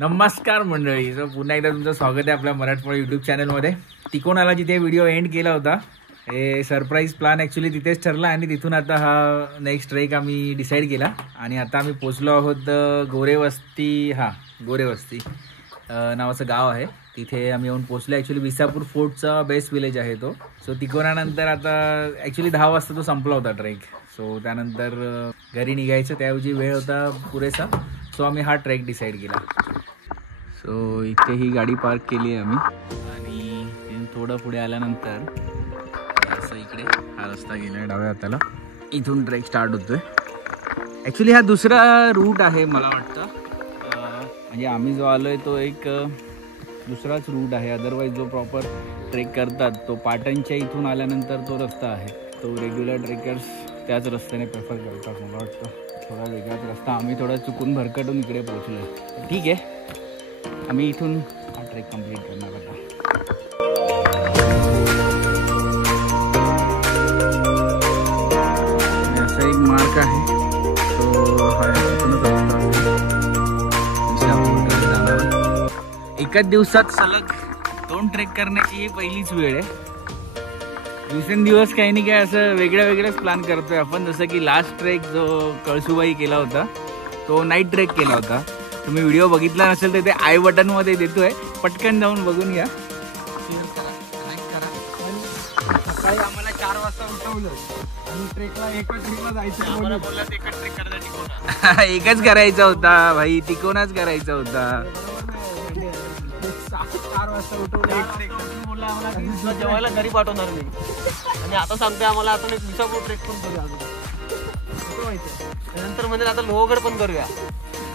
नमस्कार मंडळी. सो पुन्हा एकदा तुमचं स्वागत आहे आपल्या मराठवाडा यूट्यूब चॅनलमध्ये. तिकोनाला जिथे व्हिडिओ एंड केला होता हे सरप्राईज प्लॅन ॲक्च्युली तिथेच ठरला आणि तिथून आता हा नेक्स्ट ट्रेक आम्ही डिसाईड केला आणि आता आम्ही पोचलो आहोत गोरेवस्ती. गोरेवस्ती नावाचं गाव आहे, तिथे आम्ही येऊन पोचलो. ॲक्च्युली विसापूर फोर्टचा बेस्ट विलेज आहे तो. सो तिकोनानंतर आता ॲक्च्युली 10 वाजता तो संपला होता ट्रेक. सो त्यानंतर घरी निघायचं, त्याऐवजी वेळ होता पुरेसा, सो आम्ही हा ट्रेक डिसाईड केला. सो इथे ही गाडी पार्क केली आहे आम्ही आणि थोडं पुढे आल्यानंतर असं इकडे हा रस्ता गेला आहे डाव्या हाताला, इथून ट्रेक स्टार्ट होतोय. ॲक्च्युली हा दुसरा रूट आहे मला वाटतं, म्हणजे आम्ही जो आलो आहे तो एक दुसराच रूट आहे. अदरवाईज जो प्रॉपर ट्रेक करतात तो पाटणच्या इथून आल्यानंतर तो रस्ता आहे, तो रेग्युलर ट्रेकर्स त्याच रस्त्याने प्रेफर करतात. मला वाटतं थोडा वेगळाच रस्ता, आम्ही थोडा चुकून भरकटून इकडे पोहोचलो. ठीक आहे, आम्ही इथून हा ट्रेक कंप्लीट करणार आता. असा एक मार्ग आहे तो हा इथूनच जाणार. एकाच दिवसात सलग 2 ट्रेक करण्याची ही पहिलीच वेळ आहे. दिवसेंदिवस काही नाही काय असं वेगळ्याच प्लॅन करतोय आपण. जसं की लास्ट ट्रेक जो कळसुबाई केला होता तो नाईट ट्रेक केला होता. तुम्ही व्हिडिओ बघितला नसेल तर ते आय बटनमध्ये देतोय, पटकन जाऊन बघून घ्या. सकाळी आम्हाला 4 वाजता उठवलं आणि ट्रेकला ट्रेकला जायचं. आम्हाला बोलला एकच ट्रेक करायचा एकच करायचा होता भाई, तिकोनाच करायचा होता. 4 वाजता उठवलं, एक ट्रेक बोलला आम्हाला जेवायला घरी पाठवणार नाही आणि आता सांगतोय आम्हाला आपण एक विसापूर ट्रेक पण करूया. नंतर म्हणजे आता लोहगड पण करूया.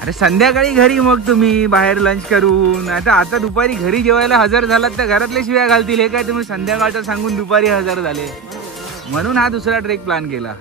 अरे संध्याकाळी घरी मग तुम्ही बाहेर लंच करून, आता दुपारी घरी जेवायला हजर झालात तर घरातले शिव्या घालतील. हे काय तुम्ही संध्याकाळचं सांगून दुपारी हजर झाले, म्हणून हा दुसरा ट्रेक प्लॅन केला.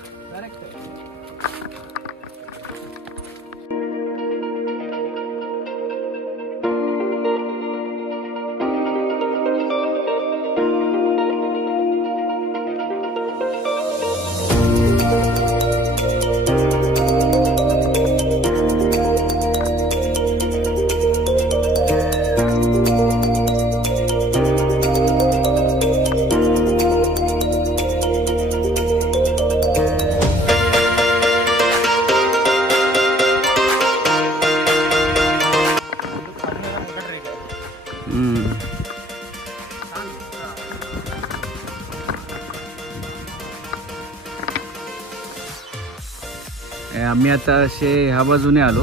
आम्ही आता असे ह्या बाजूने आलो.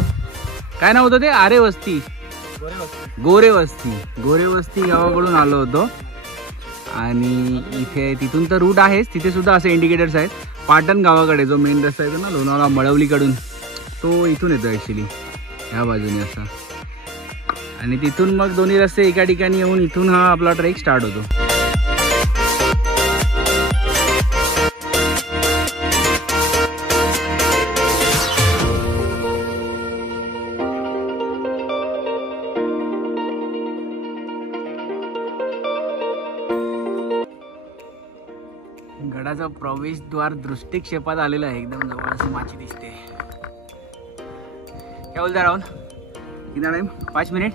काय नाव होतं ते? आरेवस्ती, गोरेवस्ती गावाकडून आलो होतो. आणि इथे तिथून तर रूट आहेच, तिथे सुद्धा असे इंडिकेटर्स आहेत. पाटण गावाकडे जो मेन रस्ता येतो ना लोणावळा मळवलीकडून, तो इथून येतो ॲक्च्युली ह्या बाजूने असा. आणि तिथून मग दोन्ही रस्ते एका ठिकाणी येऊन इथून हा आपला ट्रेक स्टार्ट होतो. गडाचा प्रवेशद्वार दृष्टिक्षेपात आलेला आहे, एकदम जवळ अशी माची दिसते. काय बोलता राहुल? कितना टाइम? 5 मिनिट.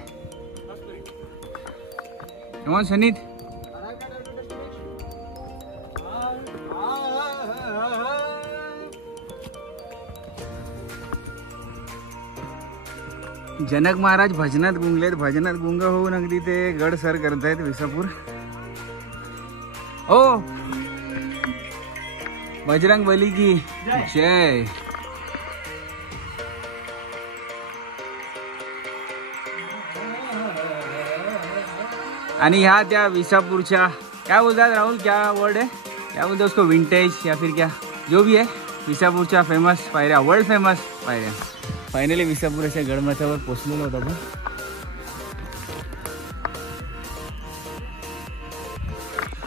सनीत जनक महाराज भजनात गुंगलेत. भजनात गुंग होऊन अगदी ते गड सर करतायत विसापूर. ओ बजरंग बली की जय. आणि ह्या त्या विसापूरच्या क्या बोलतात राहुल, क्या वर्ड है, क्या बोलते उसको, विंटेज या फिर क्या जो भी है, विसापूरच्या फेमस पायऱ्या, वर्ल्ड फेमस पायऱ्या. फायनली विसापूरच्या गडमाथ्यावर पोचलेलो होतो आपण.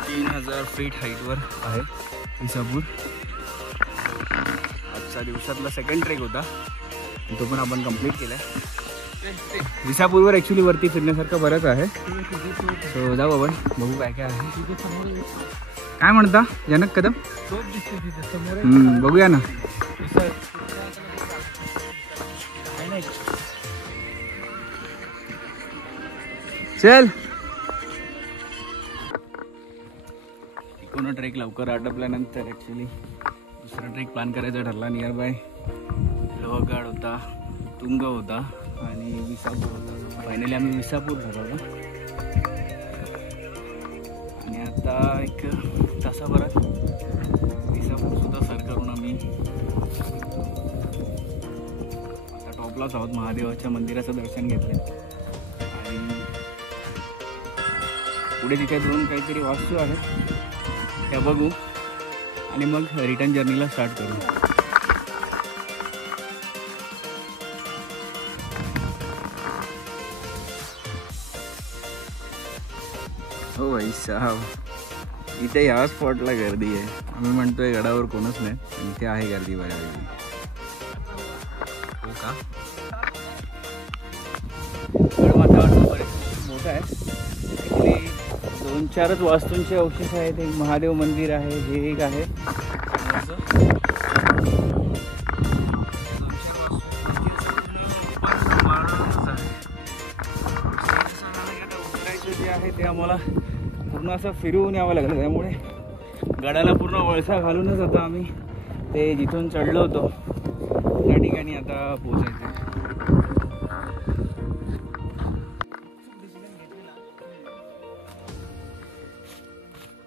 3000 फीट हाईटवर आहे विसापूर. आजच्या दिवसातला सेकंड ट्रेक होता, तो पण आपण कंप्लीट केला. विसापूरवर ॲक्च्युली वरती फिरण्यासारखं बरंच आहे. सो जाऊ आपण बघू काय काय आहे. काय म्हणता जनक कदम? बघूया ना. चल. तिकोना ट्रेक लवकर आटपल्यानंतर ॲक्च्युली दुसरा ट्रेक प्लॅन करायचा ठरला. नियर बाय लोहगड होता, तुंग होता आणि विसापूर होता. फायनली आम्ही विसापूर ठरवलं आणि आता एक तासाभरात विसापूरसुद्धा सर करून आम्ही आता टॉपलाच आहोत. महादेवाच्या मंदिराचं दर्शन घेतलं आणि पुढे तिथे दोन काहीतरी वास्तू आहेत त्या बघू आणि मग रिटर्न जर्नीला स्टार्ट करू. हो भाई साहब, इथे ह्या स्पॉटला गर्दी आहे. आम्ही म्हणतोय गडावर कोणच नाही पण इथे आहे गर्दी बऱ्यापैकी. हो का? गड वातावरण बरेच मोठं आहे. ॲक्च्युली 2-4च वास्तूंचे अवशेष आहेत. एक महादेव मंदिर आहे, हे एक आहे. जे आहे ते आम्हाला पूर्ण असं फिरवून यावं लागलं. त्यामुळे गडाला पूर्ण वळसा घालूनच आता आम्ही ते जिथून चढलो होतो त्या ठिकाणी आता पोहोचायचं.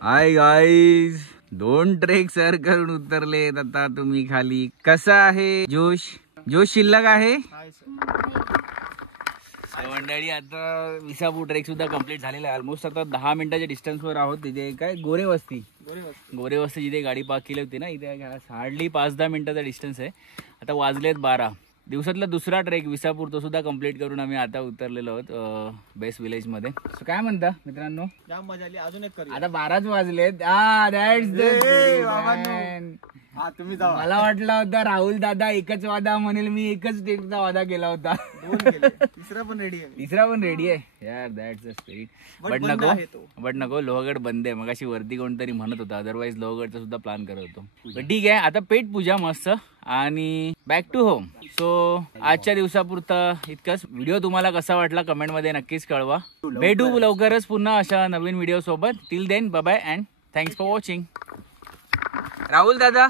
हाय गाईज, 2 ट्रेक सर करून उतरलेत आता तुम्ही खाली. कसा आहे जोश? जोश शिल्लक आहे मंडळी. आता विसापूर ट्रेक सुद्धा कंप्लीट झालेला आहे. ऑलमोस्ट आता 10 मिनिटाच्या डिस्टन्सवर आहोत. तिथे काय गोरे वस्ती जिथे गाडी पार्क केली होती ना, इथे हार्डली 5-10 मिनिटाचा डिस्टन्स आहे. आता वाजलेत 12. दिवसातला दुसरा ट्रेक विसापूर तो सुद्धा कंप्लीट करून आम्ही आता उतरलेलो आहोत बेस्ट विलेज मध्ये. सो काय म्हणता मित्रांनो? जाम मजा आली. अजून एक करू. आता 12च वाजलेत. तुम्ही जावा. मला वाटलं होतं राहुल दादा एकच वादा म्हणेल, मी एकच ट्रेकचा वादा केला होता. तिसरा पण रेडी आहे यार. That's a spirit. बट नको लोहगड बंद आहे. मग अशी वरती कोणतरी म्हणत होता, अदरवाईज लोहगडचा सुद्धा प्लॅन करत होतो. ठीक आहे, आता पेट पूजा मस्त आणि बॅक टू होम. सो आजच्या दिवसापुरता इतकंच. व्हिडिओ तुम्हाला कसा वाटला कमेंट मध्ये नक्कीच कळवा. भेटू लवकरच पुन्हा अशा नवीन व्हिडिओ सोबत. Till then bye bye and thanks for watching. Rahul दादा